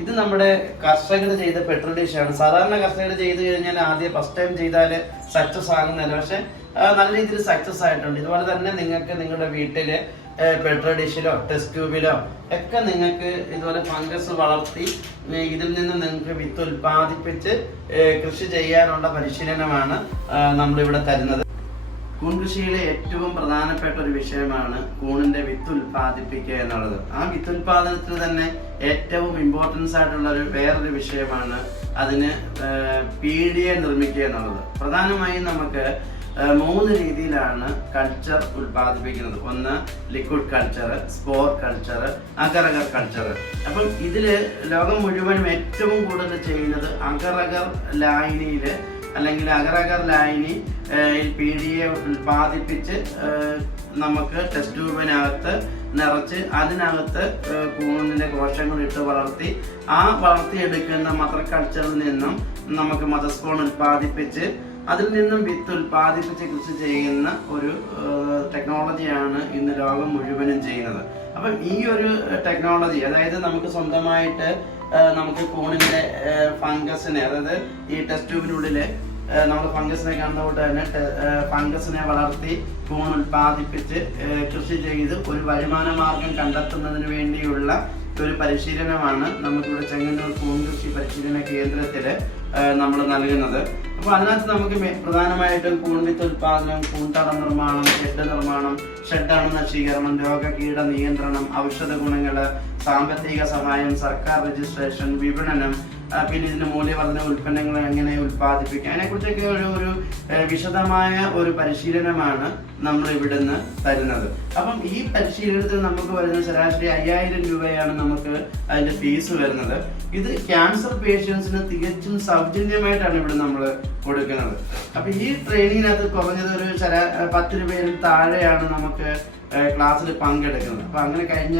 ഇത് നമ്മുടെ കർഷകർ ചെയ്ത പെട്രോൾ ഡിഷാണ്. സാധാരണ കർഷകർ ചെയ്ത് കഴിഞ്ഞാൽ ആദ്യം ഫസ്റ്റ് ടൈം ചെയ്താൽ സക്സസ് ആകുന്നില്ല, പക്ഷെ നല്ല രീതിയിൽ സക്സസ് ആയിട്ടുണ്ട്. ഇതുപോലെ തന്നെ നിങ്ങൾക്ക് നിങ്ങളുടെ വീട്ടില് പെട്രോൾ ഡിഷിലോ ടെസ്റ്റ് ട്യൂബിലോ ഒക്കെ നിങ്ങൾക്ക് ഇതുപോലെ ഫംഗസ് വളർത്തി ഇതിൽ നിന്ന് നിങ്ങൾക്ക് വിത്ത് ഉൽപ്പാദിപ്പിച്ച് കൃഷി ചെയ്യാനുള്ള പരിശീലനമാണ് നമ്മളിവിടെ തരുന്നത്. കൂൺ കൃഷിയിലെ ഏറ്റവും പ്രധാനപ്പെട്ട ഒരു വിഷയമാണ് കൂണിന്റെ വിത്ത് ഉൽപ്പാദിപ്പിക്കുക എന്നുള്ളത്. ആ വിത്ത് ഉൽപാദനത്തിന് തന്നെ ഏറ്റവും ഇമ്പോർട്ടൻസ് ആയിട്ടുള്ള വേറൊരു വിഷയമാണ് അതിന് പീഡിയ നിർമ്മിക്കുക എന്നുള്ളത്. പ്രധാനമായും നമുക്ക് 3 രീതിയിലാണ് കൾച്ചർ ഉൽപ്പാദിപ്പിക്കുന്നത്. ഒന്ന് ലിക്വിഡ് കൾച്ചർ, സ്പോർ കൾച്ചർ, അഗർ അഗർ കൾച്ചർ. അപ്പം ഇതില് ലോകം മുഴുവനും ഏറ്റവും കൂടുതൽ ചെയ്യുന്നത് അഗർ അഗർ ലായനിയില് അല്ലെങ്കിൽ അഗർ അഗർ ലായനി പീഡിയെ ഉൽപ്പാദിപ്പിച്ച് നമുക്ക് ടെസ്റ്റ് ട്യൂബിനകത്ത് നിറച്ച് അതിനകത്ത് കൂണിന്റെ കോശങ്ങൾ ഇട്ട് വളർത്തി ആ വളർത്തിയെടുക്കുന്ന മദർ കൾച്ചറിൽ നിന്നും നമുക്ക് മദർ സ്പോൺ ഉൽപ്പാദിപ്പിച്ച് അതിൽ നിന്നും വിത്ത് ഉൽപ്പാദിപ്പിച്ച് കൃഷി ചെയ്യുന്ന ഒരു ടെക്നോളജിയാണ് ഇന്ന് ലോകം മുഴുവനും ചെയ്യുന്നത്. അപ്പം ഈ ഒരു ടെക്നോളജി, അതായത് നമുക്ക് സ്വന്തമായിട്ട് നമുക്ക് കൂണിന്റെ ഫംഗസിനെ, അതായത് ഈ ടെസ്റ്റ് ട്യൂബിനുള്ളില് നമ്മൾ ഫംഗസിനെ കണ്ടുകൊണ്ട് തന്നെ ഫംഗസിനെ വളർത്തി കൂൺ ഉൽപ്പാദിപ്പിച്ച് കൃഷി ചെയ്ത് ഒരു വരുമാന മാർഗം കണ്ടെത്തുന്നതിന് വേണ്ടിയുള്ള ഒരു പരിശീലനമാണ് നമുക്കിവിടെ ചെങ്ങന്നൂർ കൂൺ കൃഷി പരിശീലന കേന്ദ്രത്തില് നമ്മൾ നൽകുന്നത്. അപ്പൊ അതിനകത്ത് നമുക്ക് പ്രധാനമായിട്ടും കൂൺ വിത്ത് ഉൽപാദനം, കൂൺതട നിർമ്മാണം, ഷെഡ് നിർമ്മാണം, ഷെഡാണു നശീകരണം, രോഗകീട നിയന്ത്രണം, ഔഷധ ഗുണങ്ങള്, സാമ്പത്തിക സഹായം, സർക്കാർ രജിസ്ട്രേഷൻ, വിപണനം, പിന്നെ ഇതിന്റെ മൂല്യവർദ്ധന ഉൽപ്പന്നങ്ങൾ എങ്ങനെ ഉൽപ്പാദിപ്പിക്കാം, അതിനെക്കുറിച്ചൊക്കെ ഒരു വിശദമായ ഒരു പരിശീലനമാണ് നമ്മൾ ഇവിടുന്ന് തരുന്നത്. അപ്പം ഈ പരിശീലനത്തിൽ നമുക്ക് വരുന്ന ശരാശരി 5000 രൂപയാണ് നമുക്ക് അതിന്റെ ഫീസ് വരുന്നത്. ഇത് ക്യാൻസർ പേഷ്യൻസിന് തികച്ചും സൗജന്യമായിട്ടാണ് ഇവിടെ നമ്മൾ കൊടുക്കുന്നത്. അപ്പൊ ഈ ട്രെയിനിങ്ങിനകത്ത് കുറഞ്ഞത് ഒരു 10 രൂപയിൽ താഴെയാണ് നമുക്ക് ക്ലാസ്സിൽ പങ്കെടുക്കുന്നത്. അപ്പൊ അങ്ങനെ കഴിഞ്ഞ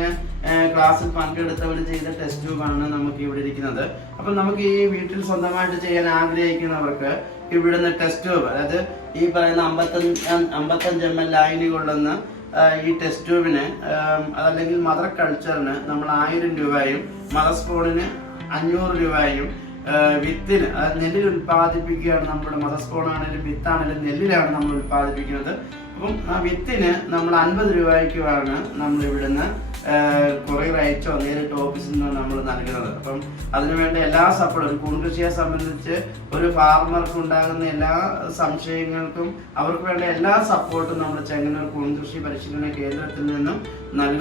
ക്ലാസ്സിൽ പങ്കെടുത്തവർ ചെയ്ത ടെസ്റ്റ് ട്യൂബാണ് നമുക്ക് ഇവിടെ ഇരിക്കുന്നത്. അപ്പൊ നമുക്ക് ഈ വീട്ടിൽ സ്വന്തമായിട്ട് ചെയ്യാൻ ആഗ്രഹിക്കുന്നവർക്ക് ഇവിടുന്ന് ടെസ്റ്റ് ട്യൂബ്, അതായത് ഈ പറയുന്ന 55 ml ലായനി കൊള്ളുന്ന ഈ ടെസ്റ്റ് ട്യൂബിന് അതല്ലെങ്കിൽ മദർ കൾച്ചറിന് നമ്മൾ 1000 രൂപയും മദർ സ്പോണിന് 500 രൂപയും വിത്തിന്, നെല്ലിൽ ഉൽപ്പാദിപ്പിക്കുകയാണ്. നമ്മുടെ മദർ സ്പോൺ ആണെങ്കിലും വിത്താണെങ്കിലും നെല്ലിലാണ് നമ്മൾ ഉൽപ്പാദിപ്പിക്കുന്നത്. അപ്പം ആ വിത്തിന് നമ്മൾ 50 രൂപയ്ക്കുമാണ് നമ്മൾ ഇവിടുന്ന് കൊറിയർ അയച്ചോ നേരിട്ട് ഓഫീസിൽ നിന്ന് നമ്മൾ നൽകുന്നത്. അപ്പം അതിനുവേണ്ട എല്ലാ സപ്പോർട്ടും, ഒരു കൂൺ കൃഷിയെ സംബന്ധിച്ച് ഒരു ഫാർമർക്ക് ഉണ്ടാകുന്ന എല്ലാ സംശയങ്ങൾക്കും അവർക്ക് വേണ്ട എല്ലാ സപ്പോർട്ടും നമ്മുടെ ചെങ്ങന്നൂർ കൂൺ കൃഷി പരിശീലന കേന്ദ്രത്തിൽ നിന്നും നൽകുന്നു.